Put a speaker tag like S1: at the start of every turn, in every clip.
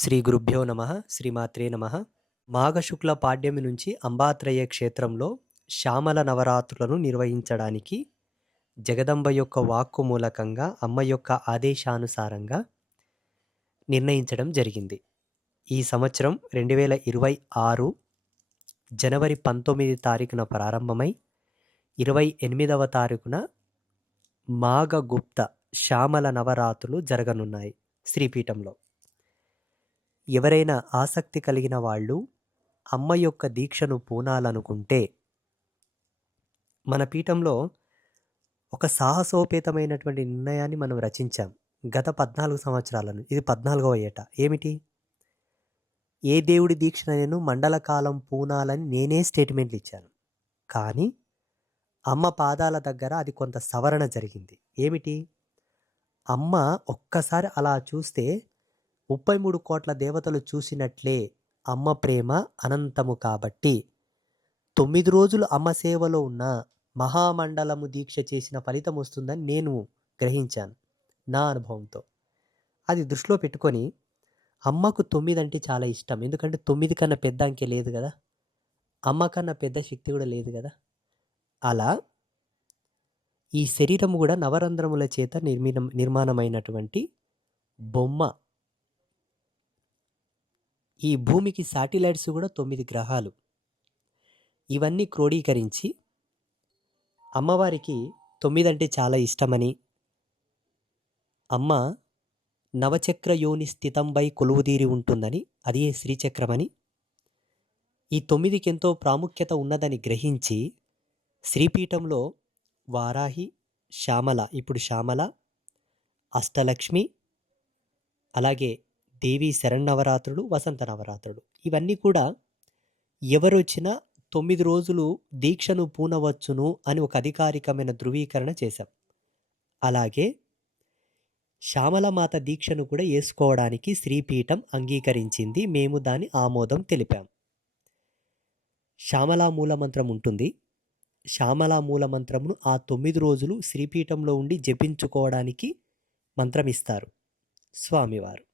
S1: శ్రీ గురుభ్యో నమ శ్రీమాత్రే నమ. మాఘశుక్ల పాడ్యమి నుంచి అంబాత్రయ క్షేత్రంలో శ్యామల నవరాత్రులను నిర్వహించడానికి జగదంబ యొక్క వాక్కు మూలకంగా అమ్మ యొక్క ఆదేశానుసారంగా నిర్ణయించడం జరిగింది. ఈ సంవత్సరం రెండు వేల ఇరవై ఆరు జనవరి పంతొమ్మిది తారీఖున ప్రారంభమై ఇరవై ఎనిమిదవ తారీఖున మాఘగుప్త శ్యామల నవరాత్రులు జరగనున్నాయి శ్రీపీఠంలో. ఎవరైనా ఆసక్తి కలిగిన వాళ్ళు అమ్మ యొక్క దీక్షను పూనాలనుకుంటే మన పీఠంలో ఒక సాహసోపేతమైనటువంటి నిర్ణయాన్ని మనం రచించాం గత పద్నాలుగు సంవత్సరాలను. ఇది పద్నాలుగవ ఏట. ఏమిటి? ఏ దేవుడి దీక్ష నేను మండల కాలం పూనాలని నేనే స్టేట్మెంట్లు ఇచ్చాను. కానీ అమ్మ పాదాల దగ్గర అది కొంత సవరణ జరిగింది. ఏమిటి? అమ్మ ఒక్కసారి అలా చూస్తే ముప్పై మూడు కోట్ల దేవతలు చూసినట్లే అమ్మ ప్రేమ అనంతము కాబట్టి. తొమ్మిది రోజులు అమ్మ సేవలో ఉన్న మహామండలము దీక్ష చేసిన ఫలితం వస్తుందని నేను గ్రహించాను నా అనుభవంతో. అది దృష్టిలో పెట్టుకొని అమ్మకు తొమ్మిది అంటే చాలా ఇష్టం. ఎందుకంటే తొమ్మిది కన్నా పెద్ద అంకె లేదు కదా. అమ్మ కన్నా పెద్ద శక్తి కూడా లేదు కదా. అలా ఈ శరీరము కూడా నవరంధ్రముల చేత నిర్మినం నిర్మాణమైనటువంటి బొమ్మ ఈ భూమికి శాటిలైట్స్ కూడా తొమ్మిది గ్రహాలు. ఇవన్నీ క్రోడీకరించి అమ్మవారికి తొమ్మిది అంటే చాలా ఇష్టమని. అమ్మ నవచక్ర యోని స్థితంపై కొలువుదీరి ఉంటుందని అదే శ్రీచక్రమని. ఈ తొమ్మిదికి ఎంతో ప్రాముఖ్యత ఉన్నదని గ్రహించి శ్రీపీఠంలో వారాహి శ్యామల ఇప్పుడు శ్యామల అష్టలక్ష్మి అలాగే దేవీ శరన్నవరాత్రులు వసంత నవరాత్రులు ఇవన్నీ కూడా ఎవరొచ్చినా తొమ్మిది రోజులు దీక్షను పూనవచ్చును అని ఒక అధికారికమైన ధృవీకరణ చేశాం. అలాగే శ్యామలమాత దీక్షను కూడా వేసుకోవడానికి శ్రీపీఠం అంగీకరించింది. మేము దాని ఆమోదం తెలిపాం. శ్యామలా మూలమంత్రం ఉంటుంది. శ్యామలా మూలమంత్రమును ఆ తొమ్మిది రోజులు శ్రీపీఠంలో ఉండి జపించుకోవడానికి మంత్రం ఇస్తారు స్వామివారు.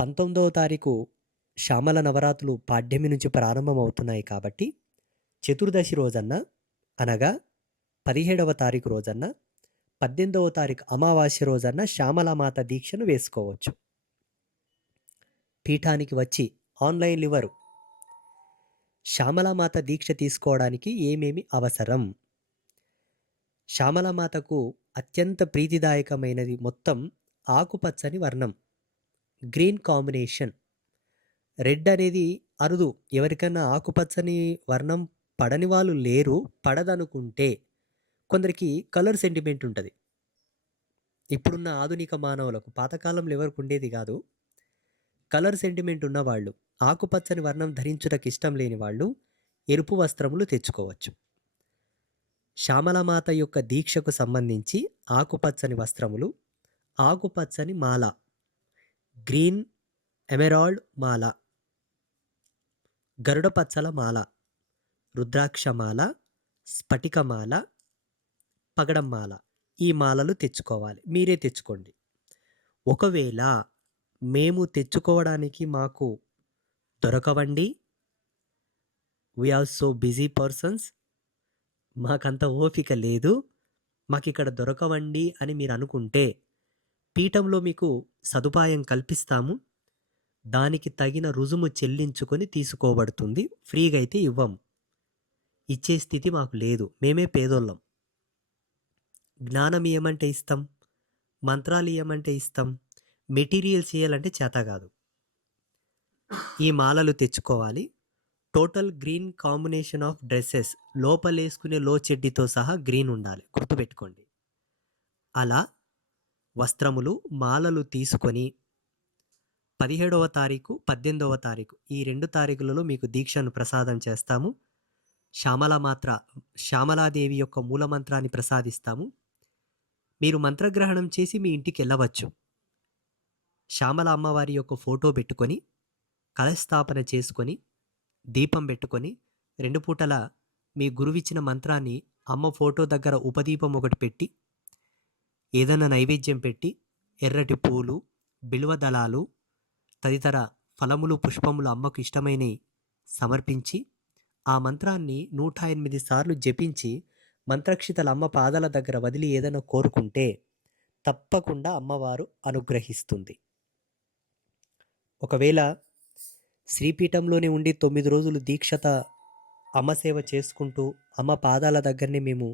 S1: పంతొమ్మిదవ తారీఖు శ్యామల నవరాత్రులు పాడ్యమి నుంచి ప్రారంభమవుతున్నాయి కాబట్టి చతుర్దశి రోజన్న అనగా పదిహేడవ తారీఖు రోజన్న పద్దెనిమిదవ తారీఖు అమావాస్య రోజన్న శ్యామలమాత దీక్షను వేసుకోవచ్చు. పీఠానికి వచ్చి ఆన్లైన్ లివరు శ్యామలమాత దీక్ష తీసుకోవడానికి ఏమేమి అవసరం? శ్యామలమాతకు అత్యంత ప్రీతిదాయకమైనది మొత్తం ఆకుపచ్చని వర్ణం. Green combination. రెడ్ అనేది అరుదు. ఎవరికైనా ఆకుపచ్చని వర్ణం పడని వాళ్ళు లేరు పడదనుకుంటే కొందరికి కలర్ సెంటిమెంట్ ఉంటుంది. ఇప్పుడున్న ఆధునిక మానవులకు పాతకాలంలో ఎవరికి ఉండేది కాదు. కలర్ సెంటిమెంట్ ఉన్నవాళ్ళు ఆకుపచ్చని వర్ణం ధరించుటకు ఇష్టం లేని వాళ్ళు ఎరుపు వస్త్రములు తెచ్చుకోవచ్చు. శ్యామలమాత యొక్క దీక్షకు సంబంధించి ఆకుపచ్చని వస్త్రములు ఆకుపచ్చని మాల గ్రీన్ ఎమెరాల్డ్ మాల గరుడపచ్చల మాల రుద్రాక్షమాల స్ఫటికమాల పగడం మాల. ఈ మాలలు తెచ్చుకోవాలి. మీరే తెచ్చుకోండి. ఒకవేళ మేము తెచ్చుకోవడానికి మాకు దొరకవండి we are so busy persons మాకంత ఓపిక లేదు మాకు ఇక్కడ దొరకవండి అని మీరు అనుకుంటే పీఠంలో మీకు సదుపాయం కల్పిస్తాము. దానికి తగిన రుజుము చెల్లించుకొని తీసుకోబడుతుంది. ఫ్రీగా అయితే ఇవ్వం ఇచ్చే స్థితి మాకు లేదు. మేమే పేదోళ్ళం. జ్ఞానం ఏమంటే ఇస్తాం మంత్రాలు ఏమంటే ఇస్తాం మెటీరియల్ చేయాలంటే చేత కాదు. ఈ మాలలు తెచ్చుకోవాలి. Total green combination of dresses. లోపలేసుకునే లో చెడ్డితో సహా గ్రీన్ ఉండాలి. గుర్తుపెట్టుకోండి. అలా వస్త్రములు మాలలు తీసుకొని పదిహేడవ తారీఖు పద్దెనిమిదవ తారీఖు ఈ రెండు తారీఖులలో మీకు దీక్షను ప్రసాదం చేస్తాము. శ్యామల మాత్ర శ్యామలాదేవి యొక్క మూలమంత్రాన్ని ప్రసాదిస్తాము. మీరు మంత్రగ్రహణం చేసి మీ ఇంటికి వెళ్ళవచ్చు. శ్యామల అమ్మవారి యొక్క ఫోటో పెట్టుకొని కలస్థాపన చేసుకొని దీపం పెట్టుకొని రెండు పూటల మీ గురువిచ్చిన మంత్రాన్ని అమ్మ ఫోటో దగ్గర ఉపదీపం ఒకటి పెట్టి ఏదైనా నైవేద్యం పెట్టి ఎర్రటి పూలు బిల్వ దళాలు తదితర ఫలములు పుష్పములు అమ్మకు ఇష్టమైనవి సమర్పించి ఆ మంత్రాన్ని నూట ఎనిమిది సార్లు జపించి మంత్రక్షితల అమ్మ పాదాల దగ్గర వదిలి ఏదైనా కోరుకుంటే తప్పకుండా అమ్మవారు అనుగ్రహిస్తుంది. ఒకవేళ శ్రీపీఠంలోనే ఉండి తొమ్మిది రోజులు దీక్షత అమ్మ సేవ చేసుకుంటూ అమ్మ పాదాల దగ్గరనే మేము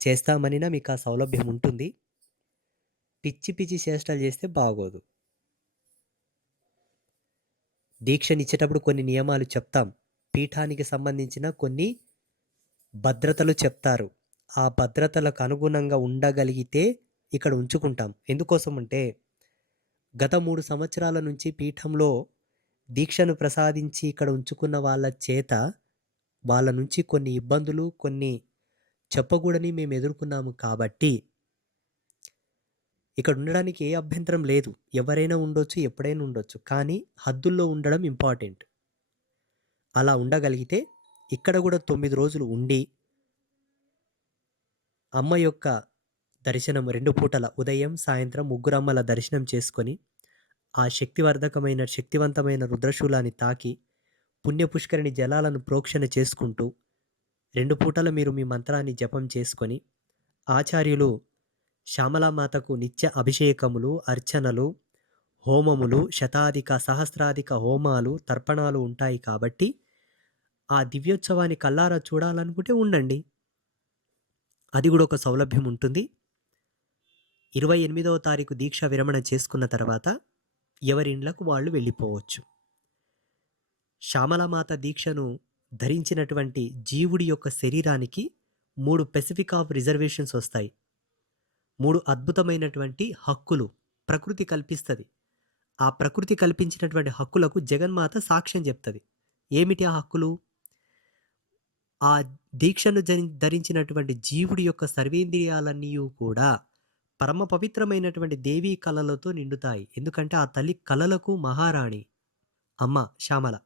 S1: చేస్తామనినా మీకు ఆ సౌలభ్యం ఉంటుంది. పిచ్చి పిచ్చి చేష్టలు చేస్తే బాగోదు. దీక్షనిచ్చేటప్పుడు కొన్ని నియమాలు చెప్తాం. పీఠానికి సంబంధించిన కొన్ని భద్రతలు చెప్తారు. ఆ భద్రతలకు అనుగుణంగా ఉండగలిగితే ఇక్కడ ఉంచుకుంటాం. ఎందుకోసం అంటే గత మూడు సంవత్సరాల నుంచి పీఠంలో దీక్షను ప్రసాదించి ఇక్కడ ఉంచుకున్న వాళ్ళ చేత వాళ్ళ నుంచి కొన్ని ఇబ్బందులు కొన్ని చెప్పకూడని మేము ఎదుర్కొన్నాము కాబట్టి ఇక్కడ ఉండడానికి ఏ అభ్యంతరం లేదు. ఎవరైనా ఉండొచ్చు ఎప్పుడైనా ఉండొచ్చు. కానీ హద్దుల్లో ఉండడం ఇంపార్టెంట్. అలా ఉండగలిగితే ఇక్కడ కూడా తొమ్మిది రోజులు ఉండి అమ్మ యొక్క దర్శనం రెండు పూటల ఉదయం సాయంత్రం ముగ్గురమ్మల దర్శనం చేసుకొని ఆ శక్తివర్ధకమైన శక్తివంతమైన రుద్రశూలాన్ని తాకి పుణ్యపుష్కరిణి జలాలను ప్రోక్షణ చేసుకుంటూ రెండు పూటల మీరు మీ మంత్రాన్ని జపం చేసుకొని ఆచార్యులు శ్యామలామాతకు నిత్య అభిషేకములు అర్చనలు హోమములు శతాధిక సహస్రాధిక హోమాలు తర్పణాలు ఉంటాయి కాబట్టి ఆ దివ్యోత్సవాన్ని కల్లారా చూడాలనుకుంటే ఉండండి. అది కూడా ఒక సౌలభ్యం ఉంటుంది. ఇరవై ఎనిమిదవ తారీఖు దీక్ష విరమణ చేసుకున్న తర్వాత ఎవరి ఇండ్లకు వాళ్ళు వెళ్ళిపోవచ్చు. శ్యామలమాత దీక్షను ధరించినటువంటి జీవుడి యొక్క శరీరానికి మూడు పెసిఫిక్ ఆఫ్ రిజర్వేషన్స్ వస్తాయి. మూడు అద్భుతమైనటువంటి హక్కులు ప్రకృతి కల్పిస్తుంది. ఆ ప్రకృతి కల్పించినటువంటి హక్కులకు జగన్మాత సాక్ష్యం చెప్తుంది. ఏమిటి ఆ హక్కులు? ఆ దీక్షను జరి- ధరించినటువంటి జీవుడి యొక్క సర్వేంద్రియాలన్నీ కూడా పరమ పవిత్రమైనటువంటి దేవీ కళలతో నిండుతాయి. ఎందుకంటే ఆ తల్లి కళలకు మహారాణి. అమ్మ శ్యామల.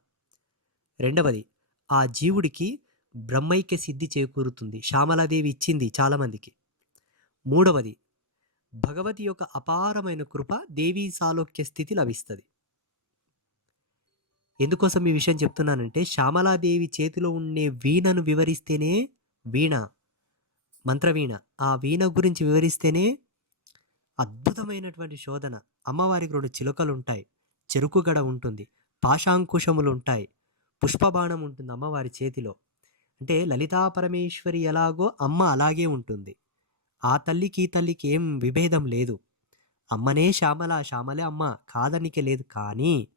S1: రెండవది ఆ జీవుడికి బ్రహ్మైక్య సిద్ధి చేకూరుతుంది. శ్యామలాదేవి ఇచ్చింది చాలామందికి. మూడవది భగవతి యొక్క అపారమైన కృప దేవీ సాలోక్య స్థితి లభిస్తుంది. ఎందుకోసం ఈ విషయం చెప్తున్నానంటే శ్యామలాదేవి చేతిలో ఉండే వీణను వివరిస్తేనే వీణ మంత్రవీణ ఆ వీణ గురించి వివరిస్తేనే అద్భుతమైనటువంటి శోధన. అమ్మవారికి రెండు చిలుకలు ఉంటాయి చెరుకు గడ ఉంటుంది పాశాంకుశములు ఉంటాయి పుష్పబాణం ఉంటుంది అమ్మవారి చేతిలో. అంటే లలితా పరమేశ్వరి ఎలాగో అమ్మ అలాగే ఉంటుంది. ఆ తల్లికి ఈ తల్లికి ఏం విభేదం లేదు. అమ్మనే శ్యామల శ్యామలే అమ్మ కాదనికే లేదు కానీ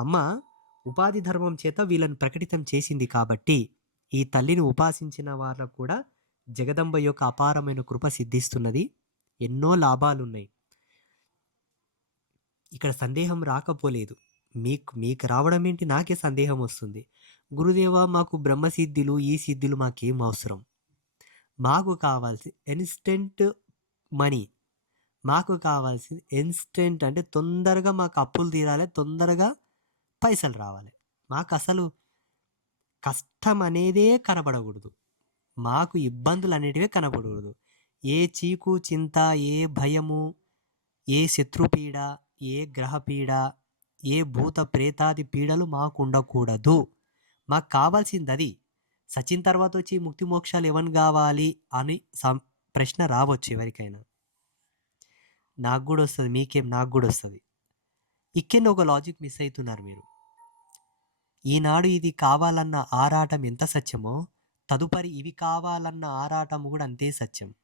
S1: అమ్మ ఉపాధి ధర్మం చేత వీళ్ళని ప్రకటితం చేసింది కాబట్టి ఈ తల్లిని ఉపాసించిన వాళ్ళకు కూడా జగదంబ యొక్క అపారమైన కృప సిద్ధిస్తున్నది. ఎన్నో లాభాలున్నాయి. ఇక్కడ సందేహం రాకపోలేదు. మీకు మీకు రావడం ఏంటి? నాకే సందేహం వస్తుంది. గురుదేవ మాకు బ్రహ్మసిద్ధులు ఈ సిద్ధులు మాకేం అవసరం? మాకు కావాల్సి ఇన్స్టెంట్ మనీ మాకు కావాల్సింది ఇన్స్టెంట్ అంటే తొందరగా మాకు అప్పులు తీరాలి తొందరగా పైసలు రావాలి. మాకు అసలు కష్టం అనేదే కనబడకూడదు. మాకు ఇబ్బందులు అనేటివే కనబడకూడదు. ఏ చీకు చింత ఏ భయము ఏ శత్రుపీడ ఏ గ్రహపీడ ఏ భూత ప్రేతాది పీడలు మాకు ఉండకూడదు. మాకు కావాల్సింది అది. సచిన్ తర్వాత వచ్చి ముక్తి మోక్షాలు ఏమని కావాలి అని సం ప్రశ్న రావచ్చు ఎవరికైనా. నాకు కూడా వస్తుంది మీకేం? నాకు కూడా వస్తుంది. ఇక్కడ ఒక లాజిక్ మిస్ అవుతున్నారు మీరు. ఈనాడు ఇది కావాలన్న ఆరాటం ఎంత సత్యమో తదుపరి ఇవి కావాలన్న ఆరాటం కూడా అంతే సత్యం.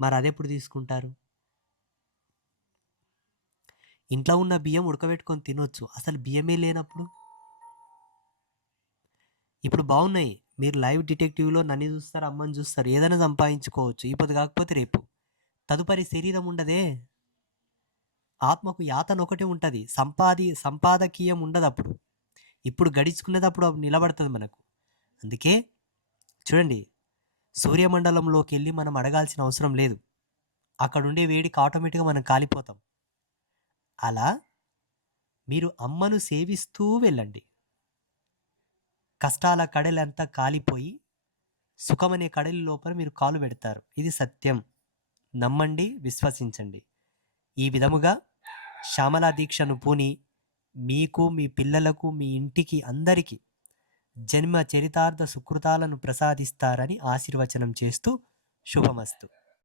S1: మరి అదెప్పుడు తీసుకుంటారు? ఇంట్లో ఉన్న బియ్యం ఉడకబెట్టుకొని తినొచ్చు. అసలు బియ్యమే లేనప్పుడు? ఇప్పుడు బాగున్నాయి. మీరు లైవ్ డిటెక్టివ్లో నన్ను చూస్తారు అమ్మని చూస్తారు ఏదైనా సంపాదించుకోవచ్చు ఇప్పుడు కాకపోతే రేపు. తదుపరి శరీరం ఉండదే. ఆత్మకు యాతన ఒకటే ఉంటుంది సంపాది సంపాదకీయం ఉండదు అప్పుడు. ఇప్పుడు గడుచుకునేటప్పుడు అప్పుడు నిలబడుతుంది మనకు. అందుకే చూడండి సూర్యమండలంలోకి వెళ్ళి మనం అడగాల్సిన అవసరం లేదు. అక్కడ ఉండే వేడికి ఆటోమేటిక్గా మనం కాలిపోతాం. అలా మీరు అమ్మను సేవిస్తూ వెళ్ళండి. కష్టాల కడలంతా కాలిపోయి సుఖమనే కడలి లోపల మీరు కాలు పెడతారు. ఇది సత్యం. నమ్మండి విశ్వసించండి. ఈ విధముగా శ్యామలా దీక్షను పూని మీకు మీ పిల్లలకు మీ ఇంటికి అందరికీ జన్మ చరితార్థ సుకృతాలను ప్రసాదిస్తారని ఆశీర్వచనం చేస్తూ శుభమస్తు.